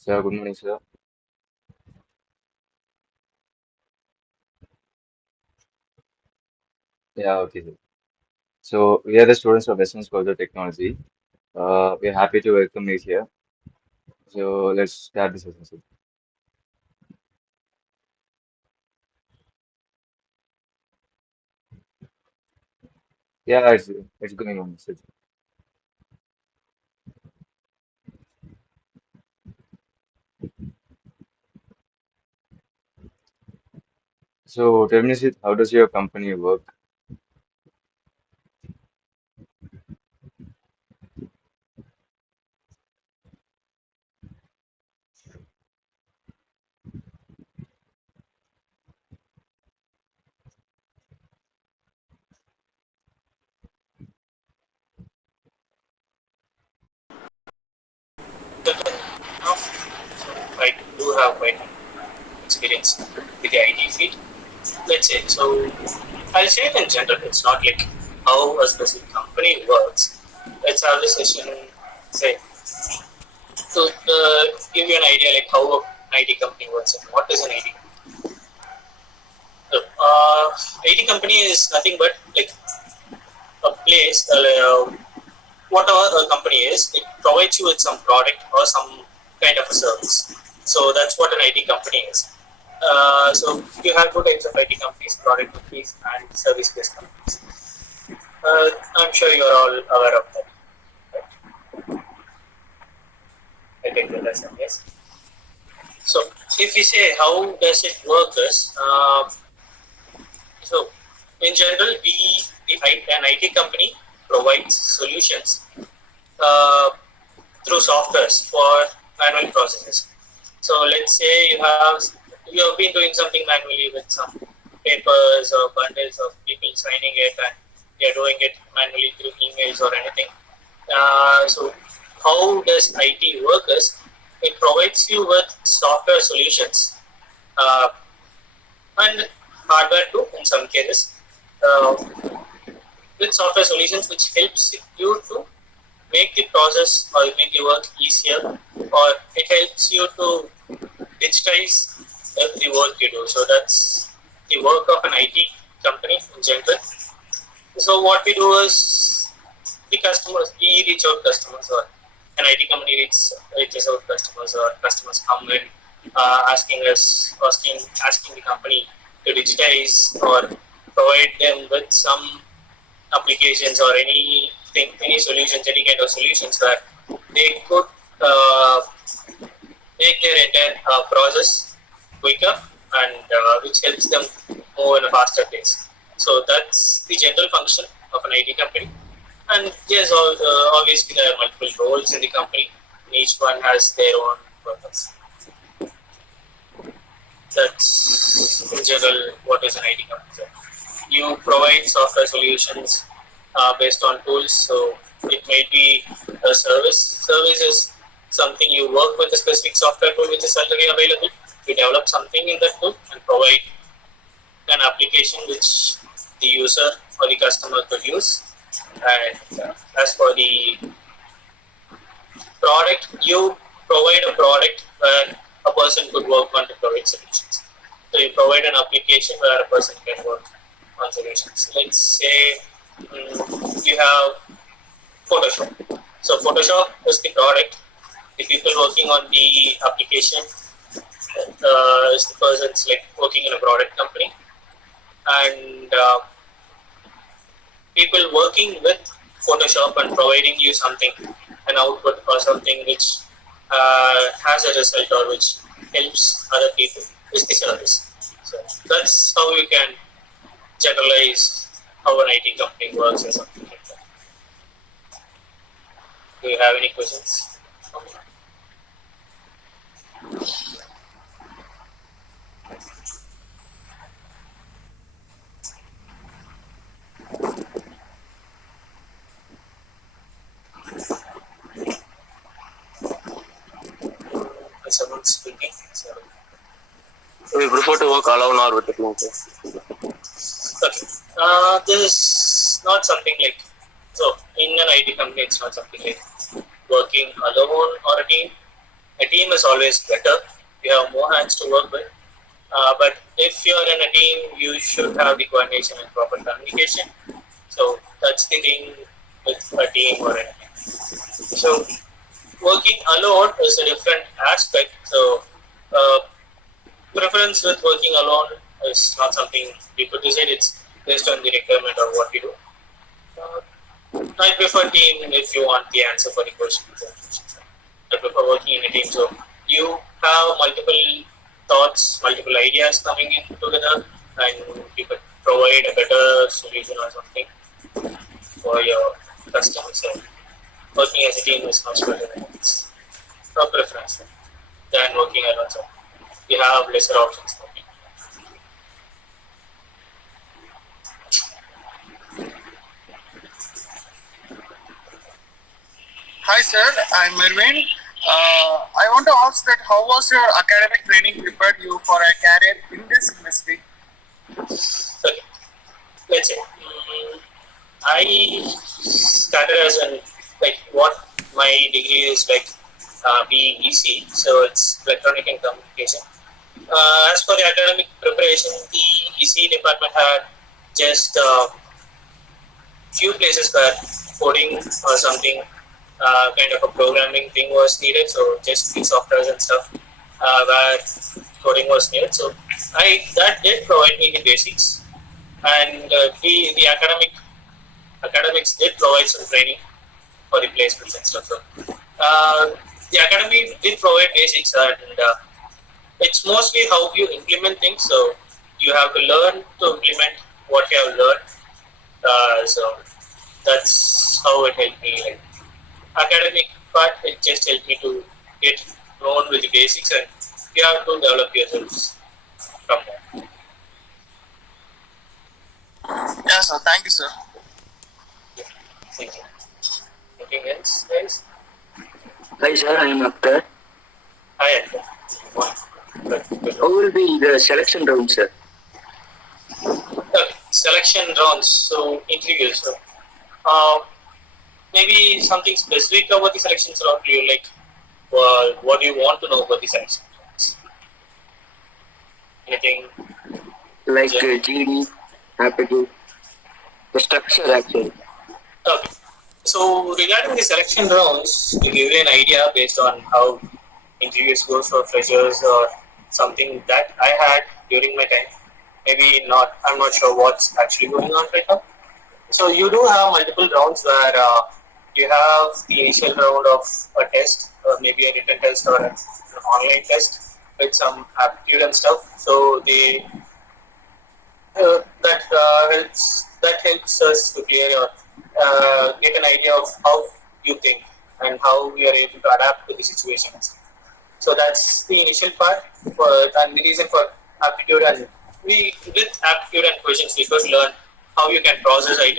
Sir, good morning, sir. Yeah, okay, sir. So we are the students of Western School of Technology. We are happy to welcome you here. So let's start the session, sir. Yeah, it's going on, sir. So tell me, Sid, how does your company work? I do have quite experience with the IT field. Let's say, so I'll say it in general. It's not like how a specific company works. Let's have this session, say, to give you an idea like how an IT company works and what is an IT company. So, IT company is nothing but like a place, whatever a company is, it provides you with some product or some kind of a service. So that's what an IT company is. So you have two types of IT companies: product companies and service-based companies. I'm sure you're all aware of that. I take the lesson, yes. So if we say how does it work, is so in general, an IT company provides solutions uh, through softwares for manual processes. So let's say you have been doing something manually with some papers or bundles of people signing it, and you're doing it manually through emails or anything. So how does IT work? Is it provides you with software solutions uh, and hardware too in some cases, uh, with software solutions which helps you to make the process or make the work easier, or it helps you to digitize the work you do. So that's the work of an IT company in general. So what we do is the customers, we reach out customers, or an IT company reaches out customers, or customers come in asking the company to digitize or provide them with some applications or any solutions, any kind of solutions where they could uh, make their entire process quicker, and which helps them move in a faster pace. So that's the general function of an IT company. And yes, obviously there are multiple roles in the company. Each one has their own purpose. That's in general what is an IT company. So you provide software solutions based on tools. So it may be a service. Service is something you work with a specific software tool which is already available. You develop something in that tool and provide an application which the user or the customer could use. And as for the product, you provide a product where a person could work on to provide solutions. So you provide an application where a person can work on solutions. Let's say you have Photoshop. So Photoshop is the product. The people working on the application is the persons like working in a product company, and people working with Photoshop and providing you something, an output or something which has a result or which helps other people is the service. So that's how you can generalize how an IT company works or something like that. Do you have any questions? When someone's speaking, so We prefer to work alone or with a team. okay. There's not something like so in an IT company. It's not something like working alone or a team. a team is always better. You have more hands to work with. But if you're in a team, you should have the coordination and proper communication. So that's the thing with a team or anything. So working alone is a different aspect. So uh, preference with working alone is not something we could decide. It's based on the requirement or what we do. Uh, I prefer team if you want the answer for the question. I prefer working in a team. So you have multiple thoughts, multiple ideas coming in together, and you could provide a better solution or something for your customers. So working as a team is much better than it's a preference than working alone. So you have lesser options for me. Hi, sir. I'm Mervin. I want to ask that how was your academic training prepared you for a career in this industry? Okay, let's say I started as an like what my degree is like BMC, so it's electronic and communication. As for the academic preparation, the EC department had just few places where coding or something kind of a programming thing was needed. So just the softwares and stuff where coding was needed. So I that did provide me the basics, and the academics did provide some training for the placements and stuff. So the academy did provide basics, and it's mostly how you implement things. So you have to learn to implement what you have learned. So that's how it helped me. Like academic part, it just helped me to get known with the basics, and you have to develop yourselves from there. Yeah, sir. Thank you, sir. Thank you. Anything else, guys? Hi, sir. I am Akhtar. Hi, Akhil. Good. How will be the selection round, sir? Okay. Selection rounds. So interviews. So, uh, maybe something specific about the selection round. Do you like? What do you want to know about the selection rounds? Anything? Like Jeff? GD, aptitude, the structure actually. Okay. So regarding the selection rounds, to give you an idea based on how interviews go for freshers or something that I had during my time, maybe not. I'm not sure what's actually going on right now. So you do have multiple rounds where you have the initial round of a test, or maybe a written test or an online test with some aptitude and stuff. So that helps us to clear or get an idea of how you think and how we are able to adapt to the situations. So that's the initial part for, and the reason for aptitude. And we with aptitude and questions we could learn how you can process items